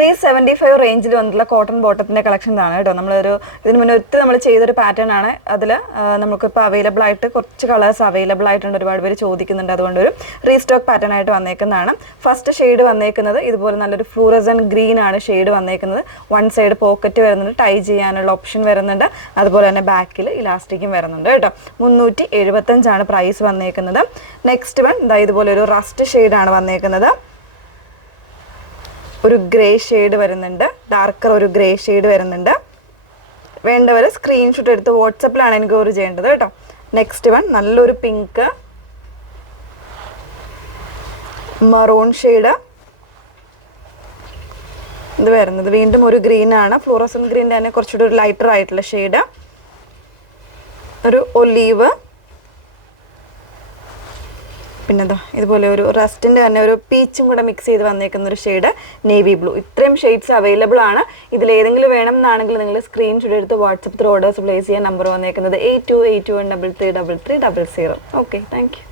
375 റേഞ്ചിൽ വന്നിട്ടുള്ള cotton ബോട്ടത്തിന്റെ collections ആണ് കേട്ടോ. നമ്മളൊരു ഇതിന് മുന്നേ നമ്മൾ ചെയ്തൊരു പാറ്റേൺ ആണ്. അതിൽ നമുക്കിപ്പോൾ അവൈലബിൾ ആയിട്ട് കുറച്ച് കളേഴ്സ് അവൈലബിൾ ആയിട്ടുണ്ട്. ഒരുപാട് പേര് ചോദിക്കുന്നുണ്ട്. അതുകൊണ്ട് ഒരു റീസ്റ്റോക്ക് പാറ്റേൺ ആയിട്ട് വന്നേക്കുന്നതാണ്. ഫസ്റ്റ് ഷെയ്ഡ് വന്നേക്കുന്നത് ഇതുപോലെ നല്ലൊരു ഫ്ലൂറസൻ ഗ്രീൻ ആണ് ഷെയ്ഡ് വന്നേക്കുന്നത്. വൺ സൈഡ് പോക്കറ്റ് വരുന്നുണ്ട്, ടൈ ചെയ്യാനുള്ള ഓപ്ഷൻ വരുന്നുണ്ട്. അതുപോലെ തന്നെ ബാക്കിൽ ഇലാസ്റ്റിക്കും വരുന്നുണ്ട് കേട്ടോ. 375 ആണ് പ്രൈസ് വന്നേക്കുന്നത്. നെക്സ്റ്റ് വൺ ഇതുപോലെ ഒരു റസ്റ്റ് ഷെയ്ഡാണ് വന്നേക്കുന്നത്. ഒരു ഗ്രേ ഷെയ്ഡ് വരുന്നുണ്ട്, ഡാർക്കർ ഒരു ഗ്രേ ഷെയ്ഡ് വരുന്നുണ്ട്. വേണ്ടവർ സ്ക്രീൻഷോട്ട് എടുത്ത് വാട്സപ്പിലാണ് എൻക്വയറി ചെയ്യേണ്ടത് കേട്ടോ. നെക്സ്റ്റ് വൺ നല്ലൊരു പിങ്ക്, മറൂൺ ഷെയ്ഡ് ഇത് വരുന്നത്. വീണ്ടും ഒരു ഗ്രീൻ ആണ്, ഫ്ലൂറസൻ ഗ്രീൻ തന്നെ കുറച്ചുകൂടി ഒരു ലൈറ്റർ ആയിട്ടുള്ള ഷെയ്ഡ്. ഒരു ഒലീവ്, പിന്നെന്താ ഇതുപോലെ ഒരു റസ്റ്റിൻ്റെ തന്നെ ഒരു പീച്ചും കൂടെ മിക്സ് ചെയ്ത് വന്നേക്കുന്ന ഒരു ഷെയ്ഡ്, നേവി ബ്ലൂ. ഇത്രയും ഷെയ്ഡ്സ് അവൈലബിൾ ആണ്. ഇതിലേതെങ്കിലും വേണം എന്നാണെങ്കിൽ നിങ്ങൾ സ്ക്രീൻഷോട്ട് എടുത്ത് വാട്സപ്പ് ത്രൂ ഓർഡേഴ്സ് പ്ലേസ് ചെയ്യാൻ. നമ്പർ വന്നേക്കുന്നത് 8281333300. Okay, thank you.